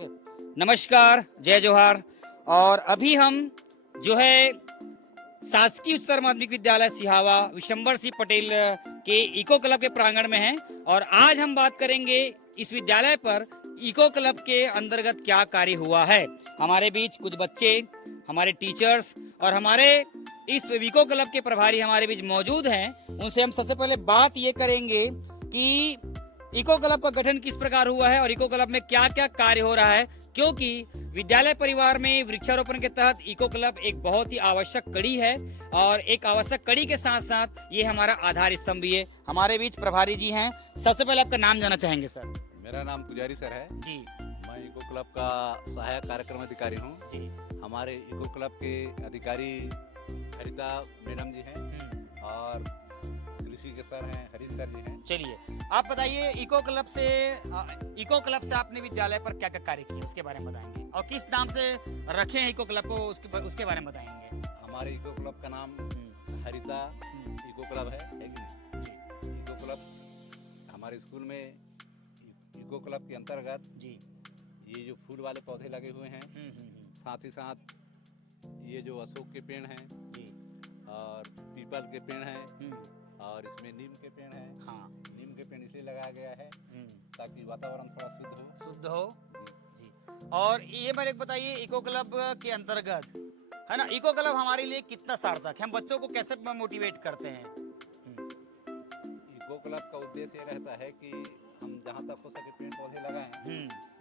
Okay. नमस्कार, जय जोहार। और अभी हम जो है शासकीय उच्चतर माध्यमिक विद्यालय सिहावा विशंबर सिंह पटेल के इको क्लब के प्रांगण में हैं और आज हम बात करेंगे इस विद्यालय पर इको क्लब के अंतर्गत क्या कार्य हुआ है। हमारे बीच कुछ बच्चे, हमारे टीचर्स और हमारे इस इको क्लब के प्रभारी हमारे बीच मौजूद हैं। उनसे हम सबसे पहले बात ये करेंगे कि इको क्लब का गठन किस प्रकार हुआ है और इको क्लब में क्या क्या कार्य हो रहा है, क्योंकि विद्यालय परिवार में वृक्षारोपण के तहत इको क्लब एक बहुत ही आवश्यक कड़ी है और एक आवश्यक कड़ी के साथ साथ ये हमारा आधार स्तंभ भी है। हमारे बीच प्रभारी जी हैं। सबसे पहले आपका नाम जानना चाहेंगे सर। मेरा नाम पुजारी सर है जी। मैं इको क्लब का सहायक कार्यक्रम अधिकारी हूँ जी। हमारे इको क्लब के अधिकारी हरिता मैडम जी हैं और कृषि के सर हैं हरीश सर जी हैं। चलिए आप बताइए, इको क्लब से आपने विद्यालय पर क्या क्या कार्य किए उसके बारे में बताएंगे और किस नाम से रखे हैं इको क्लब को उसके बारे में बताएंगे। हमारे इको क्लब का नाम हरिता इको क्लब है कि नहीं। इको क्लब हमारे स्कूल में इको क्लब के अंतर्गत जी ये जो फूल वाले पौधे लगे हुए हैं, साथ ही साथ ये जो अशोक के पेड़ हैं जी और पीपल के पेड़ हैं और इसमें नीम के पेड़ हैं। हाँ। नीम के पेड़ इसलिए लगाया गया है ताकि वातावरण थोड़ा शुद्ध हो। जी। और ये मेरे को बताइए, इको क्लब के अंतर्गत है ना, इको क्लब हमारे लिए कितना सार्थक है, हम बच्चों को कैसे मोटिवेट करते हैं। इको क्लब का उद्देश्य ये रहता है कि हम जहाँ तक हो सके पेड़ पौधे लगाएं।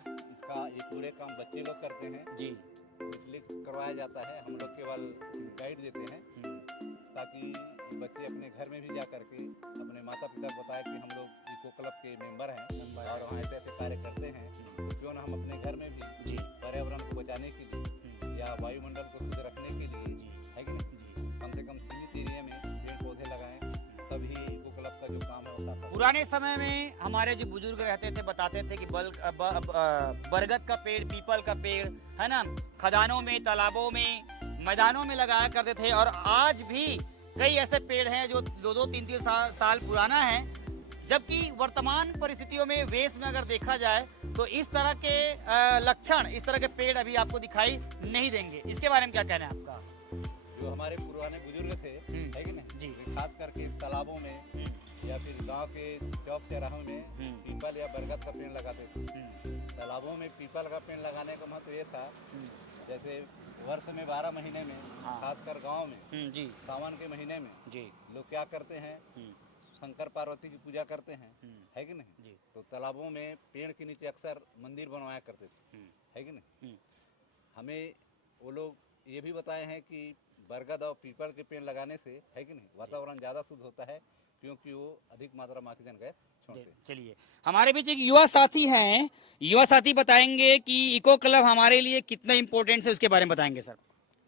इसका ये पूरे काम बच्चे लोग करते हैं जी। इसलिए करवाया जाता है। हम लोग केवल गाइड देते हैं ताकि बच्चे अपने घर में भी जा करके अपने माता पिता को बताएं कि हम लोग इको क्लब के मेंबर हैं और वहाँ ऐसे ऐसे कार्य करते हैं। तो क्यों ना हम अपने घर में भी पर्यावरण को बचाने के लिए या वायुमंडल को शुद्ध रखने के लिए है कि नहीं, कम से कम सीमित एरिया में पेड़ पौधे लगाएं, तभी इको क्लब का जो काम है वो सार्थक। पुराने समय में हमारे जो बुजुर्ग रहते थे बताते थे कि बरगद का पेड़, पीपल का पेड़ है ना, खदानों में, तालाबों में, मैदानों में लगाया करते थे और आज भी कई ऐसे पेड़ हैं जो 2-3 साल पुराना है। जबकि वर्तमान परिस्थितियों में वेश में अगर देखा जाए तो इस तरह के लक्षण, इस तरह के पेड़ अभी आपको दिखाई नहीं देंगे। इसके बारे में क्या कहना है आपका? जो हमारे पुराने बुजुर्ग थे है कि नहीं जी, खास करके तालाबों में या फिर गांव के चौक चौराहों में पीपल या बरगद का पेड़ लगाते थे। तालाबों में पीपल का पेड़ लगाने का महत्व ये था, जैसे वर्ष में 12 महीने में खासकर गांव में जी सावन के महीने में जी लोग क्या करते हैं, शंकर पार्वती की पूजा करते हैं है कि नहीं जी। तो तालाबों में पेड़ के नीचे अक्सर मंदिर बनवाया करते थे है कि नहीं। हमें वो लोग ये भी बताए हैं कि बरगद और पीपल के पेड़ लगाने से है कि नहीं वातावरण ज़्यादा शुद्ध होता है क्योंकि वो अधिक मात्रा में ऑक्सीजन गैस छोड़ते हैं। चलिए हमारे बीच एक युवा साथी हैं, युवा साथी बताएंगे कि इको क्लब हमारे लिए कितना इम्पोर्टेंट है, उसके बारे में बताएंगे सर।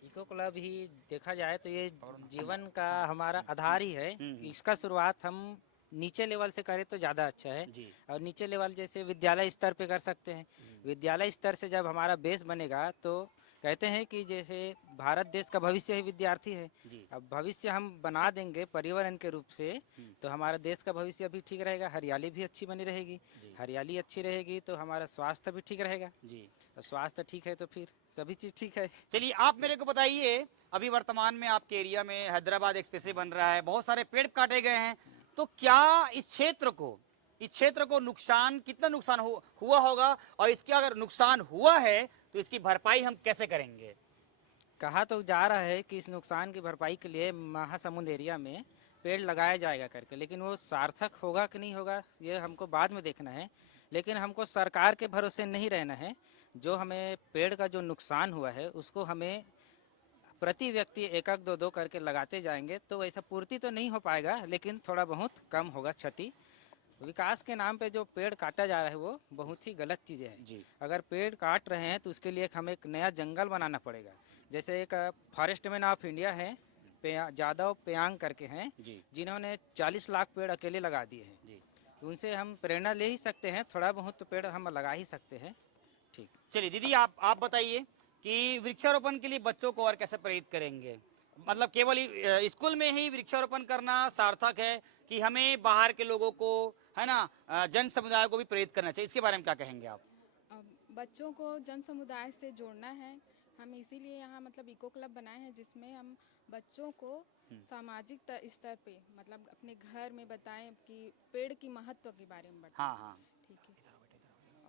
इको क्लब ही देखा जाए तो ये जीवन का हमारा आधार ही है। इसका शुरुआत हम नीचे लेवल से करें तो ज़्यादा अच्छा है और नीचे लेवल जैसे विद्यालय स्तर पे कर सकते हैं। विद्यालय स्तर से जब हमारा बेस बनेगा तो कहते हैं कि जैसे भारत देश का भविष्य ही विद्यार्थी है। अब भविष्य हम बना देंगे पर्यावरण के रूप से तो हमारा देश का भविष्य भी ठीक रहेगा, हरियाली भी अच्छी बनी रहेगी। हरियाली अच्छी रहेगी तो हमारा स्वास्थ्य भी ठीक रहेगा जी। स्वास्थ्य ठीक है तो फिर सभी चीज़ ठीक है। चलिए आप मेरे को बताइए, अभी वर्तमान में आपके एरिया में हैदराबाद एक्सप्रेसवे बन रहा है, बहुत सारे पेड़ काटे गए हैं, तो क्या इस क्षेत्र को नुकसान, कितना नुकसान हुआ होगा और इसका अगर नुकसान हुआ है तो इसकी भरपाई हम कैसे करेंगे? कहा तो जा रहा है कि इस नुकसान की भरपाई के लिए महासमुंद एरिया में पेड़ लगाया जाएगा करके, लेकिन वो सार्थक होगा कि नहीं होगा ये हमको बाद में देखना है। लेकिन हमको सरकार के भरोसे नहीं रहना है। जो हमें पेड़ का जो नुकसान हुआ है उसको हमें प्रति व्यक्ति 1-2 करके लगाते जाएंगे तो ऐसा पूर्ति तो नहीं हो पाएगा, लेकिन थोड़ा बहुत कम होगा क्षति। विकास के नाम पे जो पेड़ काटा जा रहा है वो बहुत ही गलत चीज़ें हैं जी। अगर पेड़ काट रहे हैं तो उसके लिए हमें एक नया जंगल बनाना पड़ेगा। जैसे एक फॉरेस्ट मैन ऑफ इंडिया है जादव पेयांग करके हैं जिन्होंने 40 लाख पेड़ अकेले लगा दिए हैं जी। उनसे हम प्रेरणा ले ही सकते हैं, थोड़ा बहुत तो पेड़ हम लगा ही सकते हैं। ठीक, चलिए दीदी आप बताइए कि वृक्षारोपण के लिए बच्चों को और कैसे प्रेरित करेंगे? मतलब केवल स्कूल में ही वृक्षारोपण करना सार्थक है कि हमें बाहर के लोगों को, है ना, जन समुदाय को भी प्रेरित करना चाहिए? इसके बारे में क्या कहेंगे आप? बच्चों को जन समुदाय से जोड़ना है। हम इसीलिए यहाँ मतलब इको क्लब बनाए हैं, जिसमें हम बच्चों को सामाजिक स्तर पे मतलब अपने घर में बताएं कि पेड़ की महत्व के बारे में बताएं। हाँ हाँ ठीक है।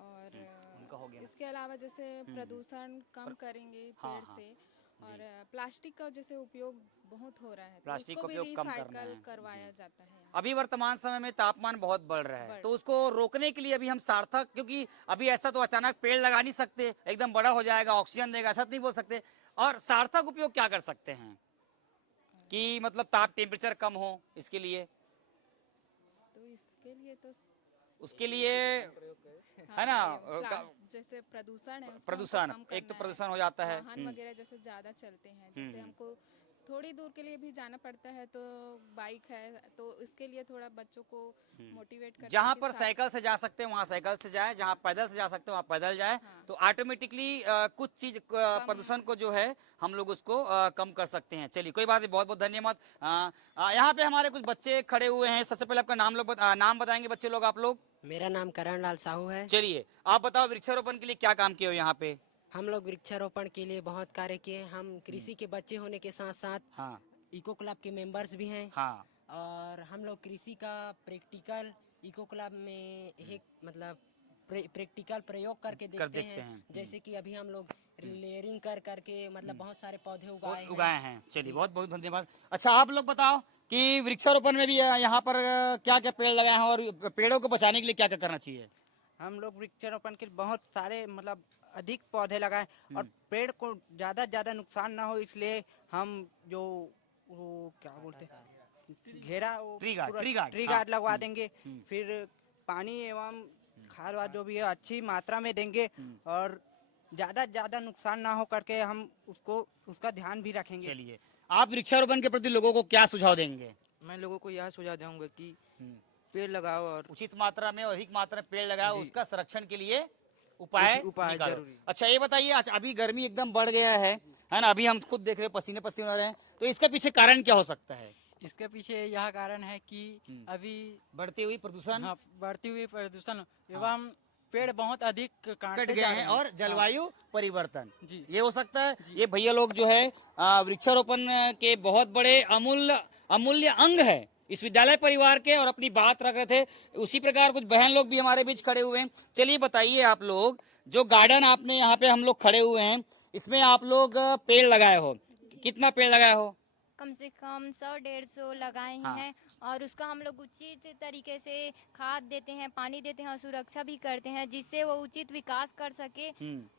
और उनका हो गया ना। इसके अलावा जैसे प्रदूषण कम करेंगे हाँ, पेड़ हाँ, से, और प्लास्टिक का जैसे उपयोग बहुत हो रहा है, तो प्लास्टिक उसको का भी उपयोग कम करना रिसाइकल है। करवाया जी। जाता है। अभी वर्तमान समय में तापमान बहुत बढ़ रहा है, बढ़ तो उसको रोकने के लिए अभी हम सार्थक, क्योंकि अभी ऐसा तो अचानक पेड़ लगा नहीं सकते, एकदम बड़ा हो जाएगा ऑक्सीजन देगा, ऐसा तो नहीं बोल सकते। और सार्थक उपयोग क्या कर सकते हैं कि मतलब ताप टेम्परेचर कम हो इसके लिए? तो इसके लिए तो उसके लिए है ना, जैसे प्रदूषण है उसको प्रदूषण, हमको कम एक तो करना प्रदूषण हो जाता है। वाहन वगैरह जैसे ज्यादा चलते हैं, जैसे हमको थोड़ी दूर के लिए भी जाना पड़ता है, तो बाइक है, तो इसके लिए थोड़ा बच्चों को मोटिवेट करते जहाँ हैं कि पर साइकिल से जा सकते हैं वहाँ साइकिल से जाए, जहाँ पैदल से जा सकते हैं वहाँ पैदल जाए, हाँ। तो ऑटोमेटिकली कुछ चीज प्रदूषण को जो है हम लोग उसको कम कर सकते हैं। चलिए कोई बात नहीं, बहुत बहुत धन्यवाद। यहाँ पे हमारे कुछ बच्चे खड़े हुए हैं। सबसे पहले आपका नाम बताएंगे बच्चे लोग, आप लोग? मेरा नाम करण लाल साहू है। चलिए आप बताओ, वृक्षारोपण के लिए क्या काम किए हो यहाँ पे? हम लोग वृक्षारोपण के लिए बहुत कार्य किए। हम कृषि के बच्चे होने के साथ साथ हाँ इको क्लब के मेंबर्स भी हैं। हाँ और हम लोग कृषि का प्रैक्टिकल इको क्लब में एक मतलब प्रैक्टिकल प्रयोग करके देखते हैं। जैसे कि अभी हम लोग लेयरिंग कर करके मतलब बहुत सारे पौधे उगाए हैं। चलिए बहुत बहुत धन्यवाद। अच्छा आप लोग बताओ कि वृक्षारोपण में भी यहाँ पर क्या क्या पेड़ लगाए हैं और पेड़ों को बचाने के लिए क्या क्या करना चाहिए? हम लोग वृक्षारोपण के बहुत सारे मतलब अधिक पौधे लगाए और पेड़ को ज्यादा नुकसान ना हो, इसलिए हम जो वो क्या बोलते हैं घेरा ट्री गार्ड गार्ड लगवा देंगे। फिर पानी एवं खाद वाद जो भी है अच्छी मात्रा में देंगे और ज्यादा नुकसान ना हो करके हम उसका ध्यान भी रखेंगे। चलिए आप वृक्षारोपण के प्रति लोगों को क्या सुझाव देंगे? मैं लोगों को यह सुझाव दूंगा कि पेड़ लगाओ और उचित मात्रा में, अधिक मात्रा में पेड़ लगाओ, उसका संरक्षण के लिए उपाय निकालो। जरूरी। अच्छा ये बताइए, अच्छा अभी गर्मी एकदम बढ़ गया है ना, अभी हम खुद देख रहे हैं पसीने पसीने हो रहे हैं, तो इसके पीछे कारण क्या हो सकता है? इसके पीछे यह कारण है कि अभी बढ़ती हुई प्रदूषण, बढ़ती हुई प्रदूषण एवं पेड़ बहुत अधिक कट गए हैं और जलवायु परिवर्तन जी। ये हो सकता है। ये भैया लोग जो है वृक्षारोपण के बहुत बड़े अमूल्य अंग है इस विद्यालय परिवार के, और अपनी बात रख रहे थे। उसी प्रकार कुछ बहन लोग भी हमारे बीच खड़े हुए हैं। चलिए बताइए आप लोग, जो गार्डन आपने यहाँ पे हम लोग खड़े हुए हैं, इसमें आप लोग पेड़ लगाए हो, कितना पेड़ लगाए हो? कम से कम 100-150 लगाए हाँ। हैं, और उसका हम लोग उचित तरीके से खाद देते हैं, पानी देते हैं और सुरक्षा भी करते हैं, जिससे वो उचित विकास कर सके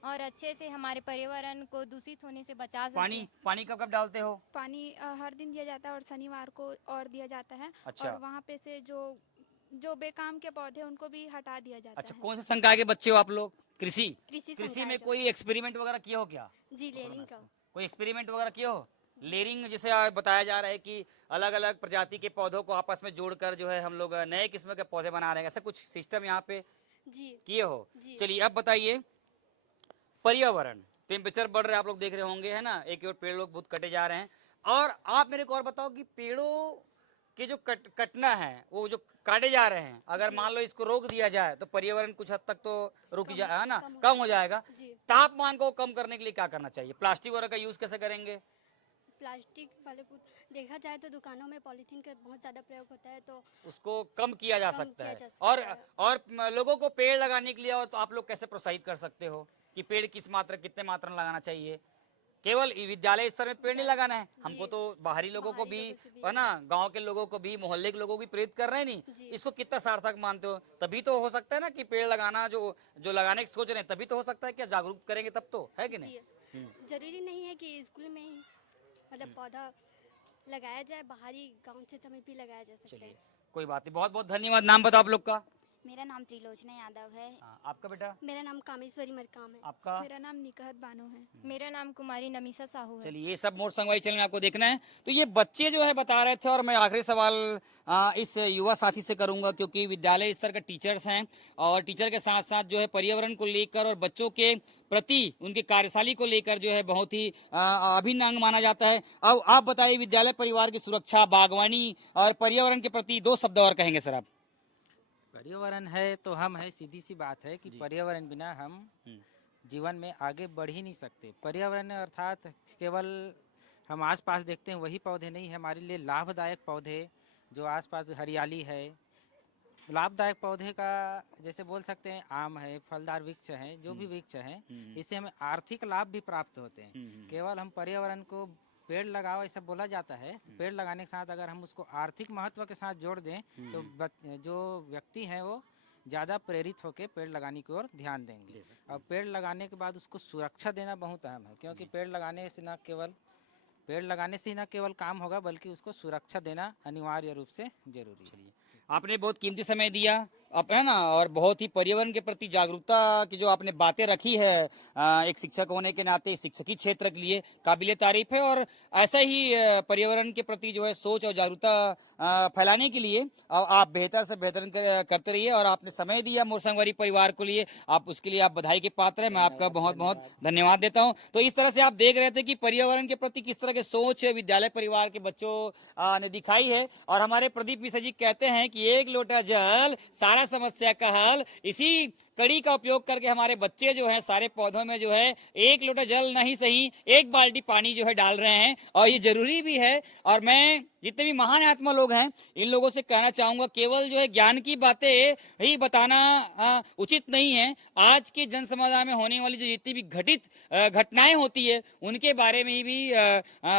और अच्छे से हमारे पर्यावरण को दूषित होने से बचा सके। पानी कब कब डालते हो? पानी हर दिन दिया जाता है और शनिवार को और दिया जाता है। अच्छा। और वहाँ पे से जो बेकाम के पौधे उनको भी हटा दिया जाता अच्छा है। कौन से संकाय के बच्चे हो आप लोग? कृषि कृषि में कोई एक्सपेरिमेंट वगैरह किए हो क्या? जी लेयरिंग का कोई एक्सपेरिमेंट वगैरह किए हो? लेयरिंग जैसे बताया जा रहा है कि अलग अलग प्रजाति के पौधों को आपस में जोड़कर जो है हम लोग नए किस्म के पौधे बना रहे हैं, ऐसा कुछ सिस्टम यहाँ पे जी किए हो? जी। चलिए अब बताइए, पर्यावरण, टेम्परेचर बढ़ रहा है, आप लोग देख रहे होंगे है ना, एक और पेड़ लोग बहुत कटे जा रहे हैं। और आप मेरे को और बताओ कि पेड़ों के जो कटना है, वो जो काटे जा रहे हैं, अगर मान लो इसको रोक दिया जाए तो पर्यावरण कुछ हद तक तो रुक जाए है ना, कम हो जाएगा। तापमान को कम करने के लिए क्या करना चाहिए? प्लास्टिक वगैरह का यूज कैसे करेंगे? प्लास्टिक वाले को देखा जाए तो दुकानों में पॉलीथीन का बहुत ज्यादा प्रयोग होता है, तो उसको कम किया जा सकता है। किया जा सकता और लोगों को पेड़ लगाने के लिए और तो आप लोग कैसे प्रोत्साहित कर सकते हो कि पेड़ कितने मात्रा में लगाना चाहिए? केवल विद्यालय स्तर में पेड़ नहीं लगाना है, हमको तो बाहरी लोगों को भी है ना, गांव के लोगों को भी, मोहल्ले के लोगों को भी प्रेरित कर रहे हैं। नहीं इसको कितना सार्थक मानते हो? तभी तो हो सकता है ना कि पेड़ लगाना जो लगाने की सोच रहे हैं, तभी तो हो सकता है कि जागरूक करेंगे तब तो, है कि नहीं? जरूरी नहीं है कि स्कूल में ही मतलब पौधा लगाया जाए, बाहरी गांव क्षेत्र में भी लगाया जा सकता है। कोई बात नहीं, बहुत बहुत धन्यवाद। नाम बताओ आप लोग का? मेरा नाम त्रिलोचना यादव है। आपका बेटा? मेरा नाम कामेश्वरी मरकाम है। आपका? मेरा नाम निकहत बानो है। मेरा नाम कुमारी नमीसा साहू है। चलिए ये सब मोर संगवाई चैनल में आपको देखना है। तो ये बच्चे जो है बता रहे थे, और मैं आखिरी सवाल इस युवा साथी से करूंगा, क्योंकि विद्यालय स्तर के टीचर्स हैं और टीचर के साथ साथ जो है पर्यावरण को लेकर और बच्चों के प्रति उनकी कार्यशाली को लेकर जो है बहुत ही अभिन्न अंग माना जाता है। अब आप बताइए, विद्यालय परिवार की सुरक्षा, बागवानी और पर्यावरण के प्रति 2 शब्द और कहेंगे सर आप? पर्यावरण है तो हम है, सीधी सी बात है कि जी। पर्यावरण बिना हम हम्म। जीवन में आगे बढ़ ही नहीं सकते। पर्यावरण अर्थात केवल हम आसपास देखते हैं वही पौधे नहीं है, हमारे लिए लाभदायक पौधे जो आसपास हरियाली है, लाभदायक पौधे का जैसे बोल सकते हैं आम है, फलदार वृक्ष है, जो भी वृक्ष है, इससे हमें आर्थिक लाभ भी प्राप्त होते हैं। केवल हम पर्यावरण को पेड़ लगाओ ऐसा बोला जाता है, पेड़ लगाने के साथ अगर हम उसको आर्थिक महत्व के साथ जोड़ दें तो जो व्यक्ति है वो ज़्यादा प्रेरित होकर पेड़ लगाने की ओर ध्यान देंगे। और पेड़ लगाने के बाद उसको सुरक्षा देना बहुत अहम है, क्योंकि पेड़ लगाने से न केवल काम होगा बल्कि उसको सुरक्षा देना अनिवार्य रूप से जरूरी है। आपने बहुत कीमती समय दिया है ना, और बहुत ही पर्यावरण के प्रति जागरूकता की जो आपने बातें रखी है एक शिक्षक होने के नाते शिक्षकी क्षेत्र के लिए काबिले तारीफ है। और ऐसा ही पर्यावरण के प्रति जो है सोच और जागरूकता फैलाने के लिए आप बेहतर से बेहतर करते रहिए। और आपने समय दिया मोर संगवारी परिवार को लिए, आप उसके लिए आप बधाई के पात्र हैं। मैं आपका बहुत बहुत धन्यवाद देता हूं। तो इस तरह से आप देख रहे थे कि पर्यावरण के प्रति किस तरह की सोच विद्यालय परिवार के बच्चों ने दिखाई है। और हमारे प्रदीप मिश्रा जी कहते हैं कि एक लोटा जल सारा समस्या का हल। इसी कड़ी का उपयोग करके हमारे बच्चे जो हैं सारे पौधों में जो है एक लोटा जल नहीं सही एक बाल्टी पानी जो है डाल रहे हैं, और ये जरूरी भी है। और मैं जितने भी महान आत्मा लोग हैं इन लोगों से कहना चाहूंगा, केवल जो है ज्ञान की बातें ही बताना उचित नहीं है। आज के जन समुदाय में होने वाली जो जितनी भी घटित घटनाएं होती है उनके बारे में ही भी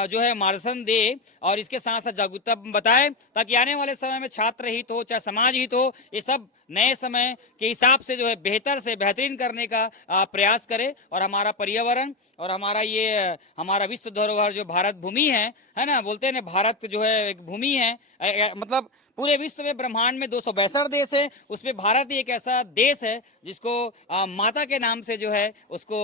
जो है मार्गदर्शन दे और इसके साथ साथ जागरूकता बताए, ताकि आने वाले समय में छात्र हित हो चाहे समाज हित हो, ये सब नए समय के हिसाब से जो है बेहतर से बेहतरीन करने का प्रयास करे। और हमारा पर्यावरण और हमारा विश्व धरोहर जो भारत भूमि है ना, बोलते हैं ना भारत जो है एक भूमि है, मतलब पूरे विश्व में ब्रह्मांड में 262 देश है, उसमें भारत ही एक ऐसा देश है जिसको माता के नाम से जो है उसको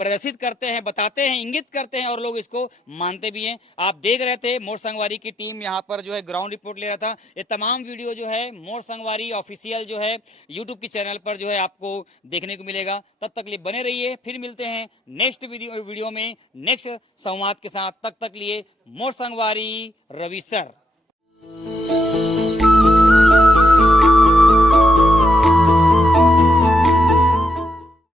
प्रदर्शित करते हैं, बताते हैं, इंगित करते हैं और लोग इसको मानते भी हैं। आप देख रहे थे मोर संगवारी की टीम यहाँ पर जो है ग्राउंड रिपोर्ट ले रहा था। ये तमाम वीडियो जो है मोर संगवारी ऑफिशियल जो है यूट्यूब की चैनल पर जो है आपको देखने को मिलेगा। तब तक लिए बने रहिए, फिर मिलते हैं नेक्स्ट वीडियो में नेक्स्ट संवाद के साथ। तक लिए मोर संगवारी रवि सर।